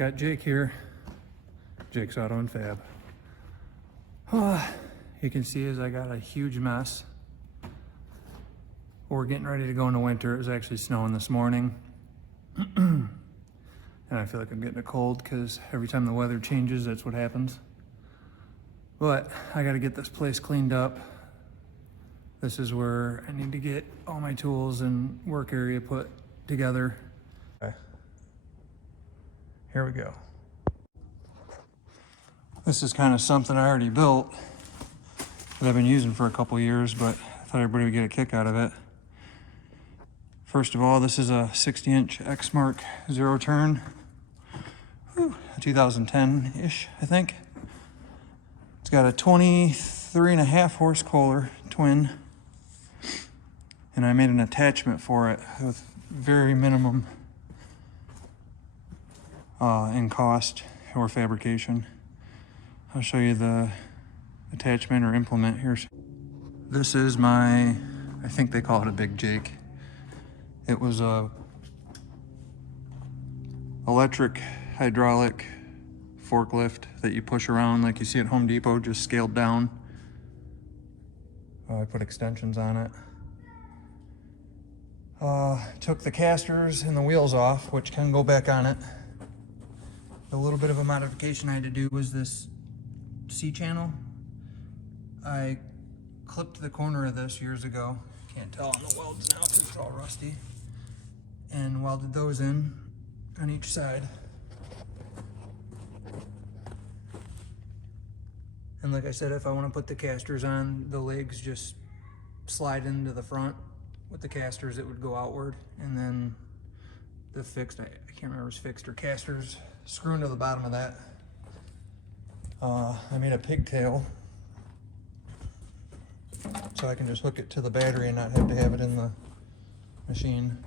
Got Jake here. Jake's Auto and Fab. You can see as I got a huge mess. We're getting ready to go into winter. It was actually snowing this morning. And I feel like I'm getting a cold because every time the weather changes, that's what happens. But I gotta get this place cleaned up. This is where I need to get all my tools and work area put together. Okay. Here we go. This is kind of something I already built that I've been using for a couple years, but I thought everybody would get a kick out of it. First of all, this is a 60-inch exmark zero turn, 2010-ish, I think. It's got a 23.5 horse Kohler twin, and I made an attachment for it with very minimum in cost or fabrication. I'll show you the attachment or implement here. This is my, I think they call it a Big Jake. It was a electric hydraulic forklift that you push around like you see at Home Depot, just scaled down. I put extensions on it. Took the casters and the wheels off, which can go back on it. A little bit of a modification I had to do was this C-channel. I clipped the corner of this years ago. Can't tell on the welds now because it's all rusty. And welded those in on each side. And like I said, if I want to put the casters on, the legs just slide into the front. With the casters, it would go outward. And then the fixed, I can't remember if it's fixed or casters, screw into the bottom of that. I made a pigtail so I can just hook it to the battery and not have to have it in the machine,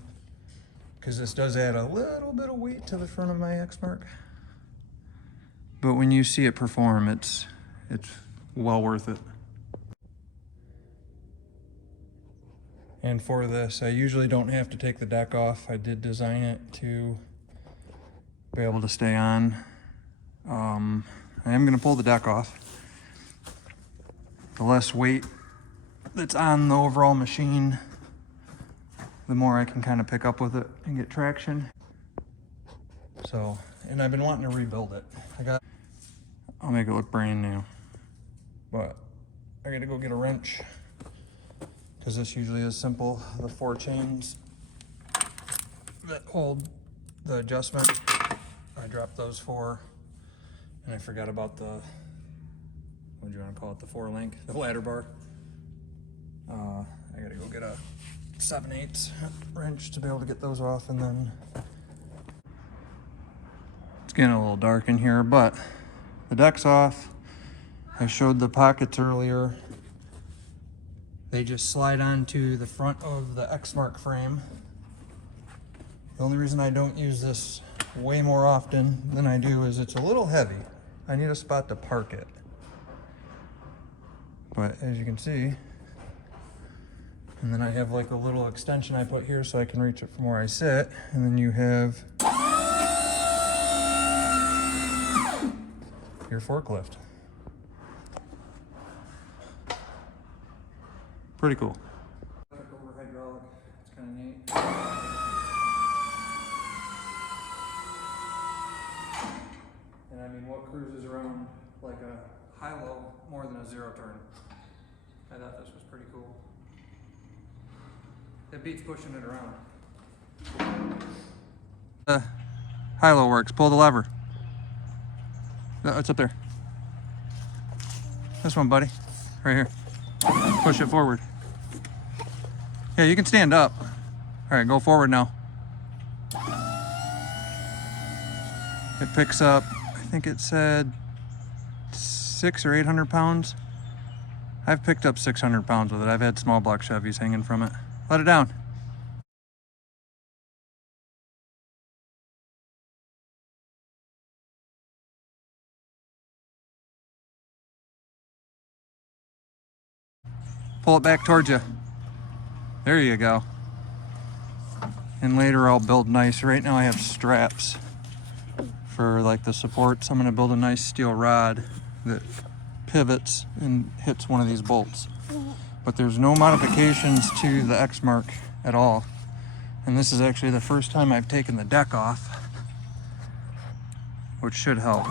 because this does add a little bit of weight to the front of my exmark. But when you see it perform, it's well worth it. And for this, I usually don't have to take the deck off. I did design it to be able to stay on. I am gonna pull the deck off. The less weight that's on the overall machine, the more I can kind of pick up with it and get traction. So, and I've been wanting to rebuild it. I'll make it look brand new, but I gotta go get a wrench because this usually is simple. The 4 chains that hold the adjustment, I dropped those 4, and I forgot about the, what do you want to call it, the 4-link, the ladder bar. I gotta go get a 7/8 wrench to be able to get those off, and then it's getting a little dark in here, but the deck's off. I showed the pockets earlier. They just slide onto the front of the exmark frame. The only reason I don't use this way more often than I do is it's a little heavy. I need a spot to park it. But as you can see, and then I have like a little extension I put here so I can reach it from where I sit. And then you have your forklift. Pretty cool. Over hydraulic, it's kind of neat. And I mean, what cruises around like a Hilo more than a zero turn? I thought this was pretty cool. It beats pushing it around. The Hilo works. Pull the lever. No, it's up there. This one, buddy. Right here. Push it forward. Yeah, you can stand up. All right, go forward now. It picks up, I think it said 600 or 800 pounds. I've picked up 600 pounds with it. I've had small block Chevys hanging from it. Let it down. Pull it back towards you. There you go. And later I'll build nice. Right now I have straps for like the supports. I'm gonna build a nice steel rod that pivots and hits one of these bolts. But there's no modifications to the exmark at all. And this is actually the first time I've taken the deck off, which should help.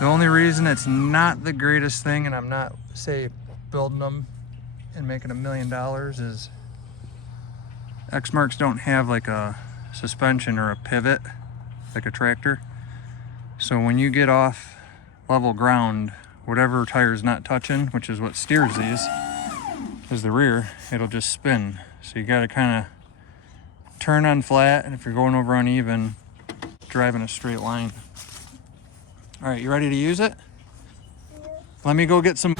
The only reason it's not the greatest thing, and I'm not, say, building them and making $1 million, is exmarks don't have like a suspension or a pivot like a tractor. So when you get off level ground, whatever tire's not touching, which is what steers these, is the rear, it'll just spin. So you gotta kind of turn on flat, and if you're going over uneven, drive in a straight line. All right, you ready to use it? Yeah. Let me go get some.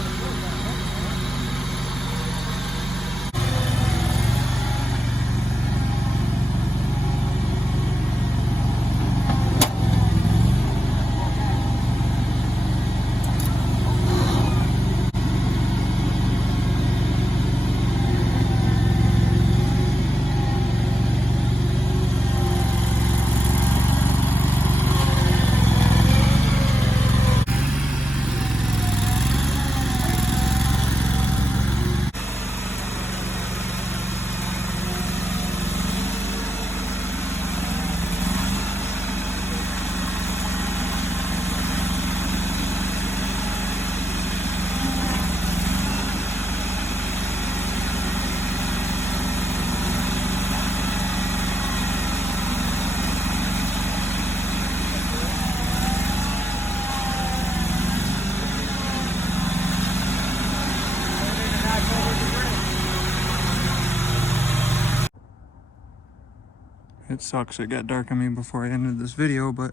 It sucks it got dark on me before I ended this video, but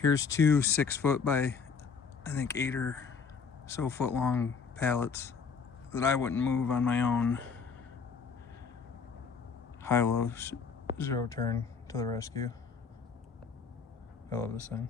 here's two 6 foot by I think 8 or so foot long pallets that I wouldn't move on my own. Hilo zero turn to the rescue. I love this thing.